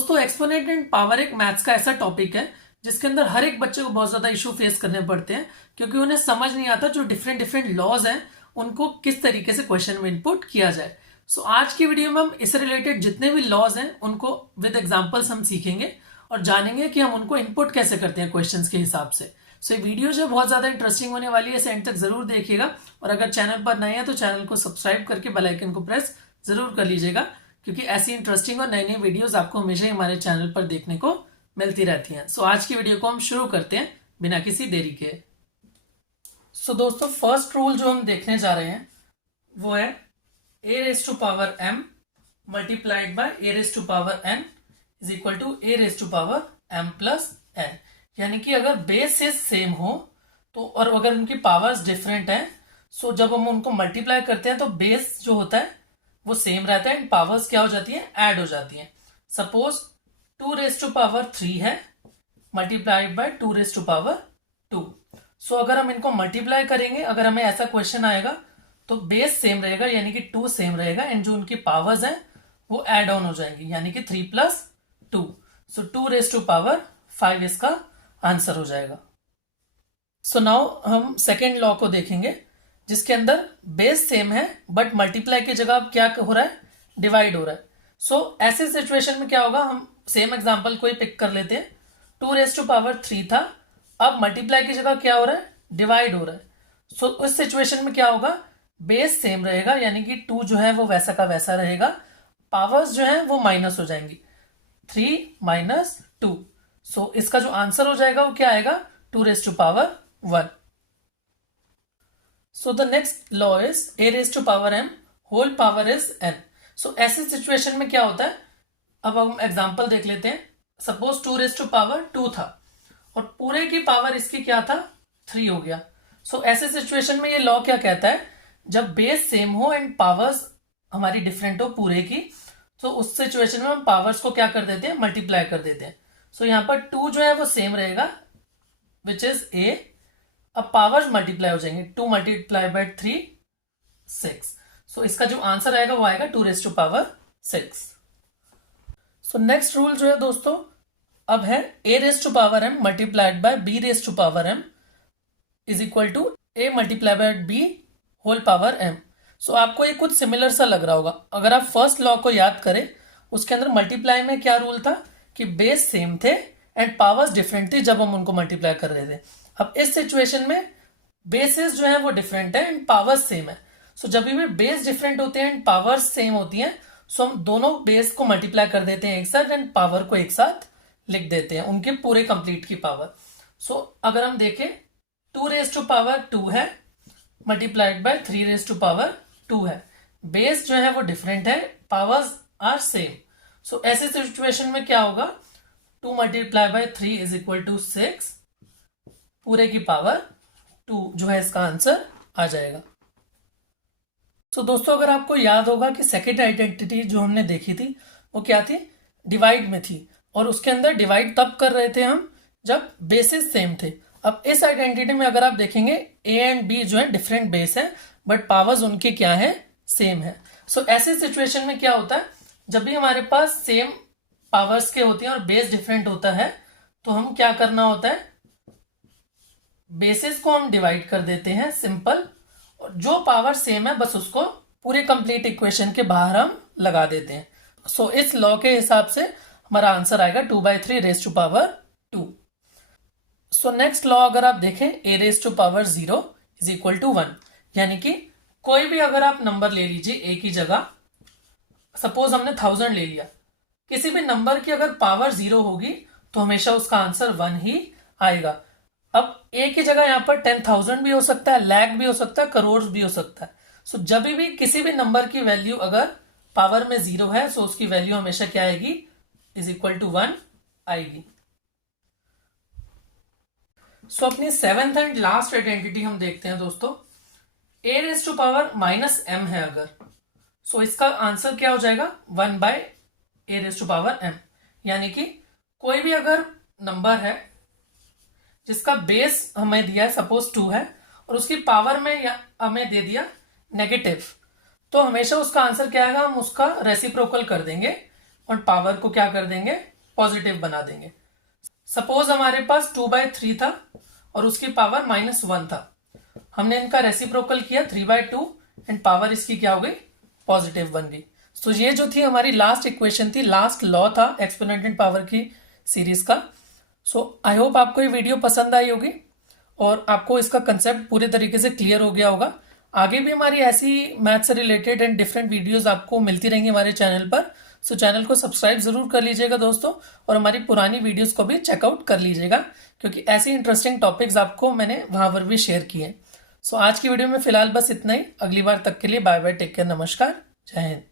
दोस्तों exponent and power एक maths का ऐसा टॉपिक है जिसके अंदर हर एक बच्चे को बहुत ज्यादा इशू फेस करने पड़ते हैं क्योंकि उन्हें समझ नहीं आता जो डिफरेंट डिफरेंट लॉज हैं उनको किस तरीके से क्वेश्चन में इनपुट किया जाए। सो आज की वीडियो में हम इससे रिलेटेड जितने भी लॉज हैं उनको विद एग्जांपल्स हम सीखेंगे और जानेंगे कि हम उनको इनपुट कैसे करते हैं क्वेश्चंस के हिसाब से। सो ये वीडियो जो बहुत ज्यादा इंटरेस्टिंग होने वाली है, इसे एंड तक जरूर देखिएगा और अगर चैनल पर नए हैं तो चैनल को सब्सक्राइब करके बेल आइकन को प्रेस जरूर कर लीजिएगा क्योंकि ऐसी इंटरेस्टिंग और नई नई वीडियोस आपको हमेशा ही हमारे चैनल पर देखने को मिलती रहती हैं। सो आज की वीडियो को हम शुरू करते हैं बिना किसी देरी के। सो दोस्तों फर्स्ट रूल जो हम देखने जा रहे हैं वो है a raise to power m multiplied by a raise to power n is equal to a raise to power m plus n। यानी कि अगर बेसिस सेम हो तो और अगर उनकी पावर्स डिफरेंट है सो जब हम उनको मल्टीप्लाई करते हैं तो बेस जो होता है वो सेम रहता है एंड पावर्स क्या हो जाती है, ऐड हो जाती है। सपोज 2 रेज टू पावर 3 है multiplied by 2 raise to power 2। So अगर हम इनको मल्टीप्लाई करेंगे, अगर हमें ऐसा क्वेश्चन आएगा तो बेस सेम रहेगा यानी कि 2 सेम रहेगा एंड जो उनकी पावर्स हैं वो ऐड ऑन हो जाएंगी यानी कि 3 plus 2। So 2 raise to power 5 इसका आंसर हो जाएगा। सो नाउ हम सेकेंड लॉ को देखेंगे जिसके अंदर बेस सेम है बट मल्टीप्लाई की जगह अब क्या हो रहा है, डिवाइड हो रहा है। सो ऐसे सिचुएशन में क्या होगा, हम सेम एग्जांपल को ही पिक कर लेते हैं। 2 रेज टू पावर 3 था, अब मल्टीप्लाई की जगह क्या हो रहा है, डिवाइड हो रहा है। सो उस सिचुएशन में क्या होगा, बेस सेम रहेगा यानी कि 2 जो है वो वैसा का वैसा रहेगा, पावर्स जो है वो माइनस हो जाएंगी, 3 माइनस 2। सो इसका जो आंसर हो जाएगा वो क्या आएगा, 2 raise to power 1। So the next law is a raised to power m whole power is n। So ऐसे सिचुएशन में क्या होता है, अब हम एग्जांपल देख लेते हैं। सपोज 2 रेज टू पावर 2 था और पूरे की पावर इसकी क्या था, 3 हो गया। सो ऐसे सिचुएशन में ये लॉ क्या कहता है, जब बेस सेम हो एंड पावर्स हमारी डिफरेंट हो पूरे की, तो उस सिचुएशन में हम पावर्स को क्या कर देते हैं, मल्टीप्लाई कर देते हैं। सो यहाँ पर 2 जो है वो सेम रहेगा विच इज a, अब पावर्स मल्टीप्लाई हो जाएंगे, 2 मल्टीप्लाई बाय 3 6। सो इसका जो आंसर आएगा वो आएगा 2 raise to power 6। So next rule जो है दोस्तों अब है a raise to power m multiplied by b raise to power m is equal to a multiply by b whole power m। So आपको ये कुछ सिमिलर सा लग रहा होगा। अगर आप फर्स्ट लॉ को याद करें, उसके अंदर मल्टीप्लाई में क्या रूल था कि बेस सेम थे एंड पावर्स डिफरेंट थी जब हम उनको मल्टीप्लाई कर रहे थे। अब इस सिचुएशन में बेसेस जो है वो डिफरेंट है एंड पावर्स सेम है। सो जब भी बेस डिफरेंट होते हैं एंड पावर्स सेम होती हैं सो हम दोनों बेस को मल्टीप्लाई कर देते हैं एक साथ एंड पावर को एक साथ लिख देते हैं, उनके पूरे कंप्लीट की पावर। सो अगर हम देखें 2 रेज टू पावर 2 है multiplied by 3 raise to power 2 है, बेस जो है वो डिफरेंट है, पावर्स आर सेम। सो ऐसे सिचुएशन में क्या होगा, 2 multiply by 3 is equal to 6, पूरे की पावर 2 जो है इसका आंसर आ जाएगा। तो दोस्तों अगर आपको याद होगा कि सेकेंड आइडेंटिटी जो हमने देखी थी वो क्या थी, डिवाइड में थी और उसके अंदर डिवाइड तब कर रहे थे हम जब बेसिस सेम थे। अब इस आइडेंटिटी में अगर आप देखेंगे a एंड b जो है डिफरेंट बेस है बट पावर्स उनके क्या है, सेम है। सो ऐसे सिचुएशन में क्या होता है, जब भी हमारे पास सेम पावर्स के होती हैं और बेस डिफरेंट होता है तो हम क्या करना होता है, बेसिस को हम डिवाइड कर देते हैं सिंपल, और जो पावर सेम है बस उसको पूरे कंप्लीट इक्वेशन के बाहर हम लगा देते हैं। सो इस लॉ के हिसाब से हमारा आंसर आएगा 2/3 raise to power 2। So next law अगर आप देखें a raise to power 0 is equal to 1, यानी कि कोई भी अगर आप नंबर ले लीजिए a की जगह, सपोज हमने 1000 ले लिया, किसी भी नंबर की अगर पावर 0 होगी तो हमेशा उसका आंसर 1 ही आएगा। अब a की जगह यहाँ पर 10,000 भी हो सकता है, लाख भी हो सकता है, करोड़ भी हो सकता है। सो जब भी किसी भी नंबर की वैल्यू अगर पावर में 0 है सो उसकी वैल्यू हमेशा क्या आएगी, इज इक्वल टू 1 आएगी। सो अपनी 7th एंड लास्ट आइडेंटिटी हम देखते हैं दोस्तों। a raise to power minus m है अगर, सो इसका आंसर क्या हो जाएगा, 1/a raise to power m। यानी कि कोई भी अगर नंबर है जिसका बेस हमें दिया है सपोज 2 है और उसकी पावर में हमें दे दिया नेगेटिव, तो हमेशा उसका आंसर क्या आएगा, हम उसका रेसिप्रोकल कर देंगे और पावर को क्या कर देंगे, पॉजिटिव बना देंगे। सपोज हमारे पास 2/3 था और उसकी पावर -1 था, हमने इनका रेसिप्रोकल किया 3/2 एंड पावर इसकी क्या हो गई, पॉजिटिव बन गई। तो ये जो थी हमारी लास्ट इक्वेशन थी, लास्ट लॉ था एक्सपोनेंट पावर की सीरीज का। सो आई होप आपको ये वीडियो पसंद आई होगी और आपको इसका कंसेप्ट पूरे तरीके से क्लियर हो गया होगा। आगे भी हमारी ऐसी मैथ से रिलेटेड एंड डिफरेंट वीडियोस आपको मिलती रहेंगी हमारे चैनल पर। सो चैनल को सब्सक्राइब जरूर कर लीजिएगा दोस्तों, और हमारी पुरानी वीडियोस को भी चेकआउट कर लीजिएगा, क्योंकि ऐसी इंटरेस्टिंग टॉपिक्स आपको मैंने वहां पर भी शेयर किए। सो आज की वीडियो में फिलहाल बस इतना ही। अगली बार तक के लिए बाय बाय, टेक केयर, नमस्कार, जय हिंद।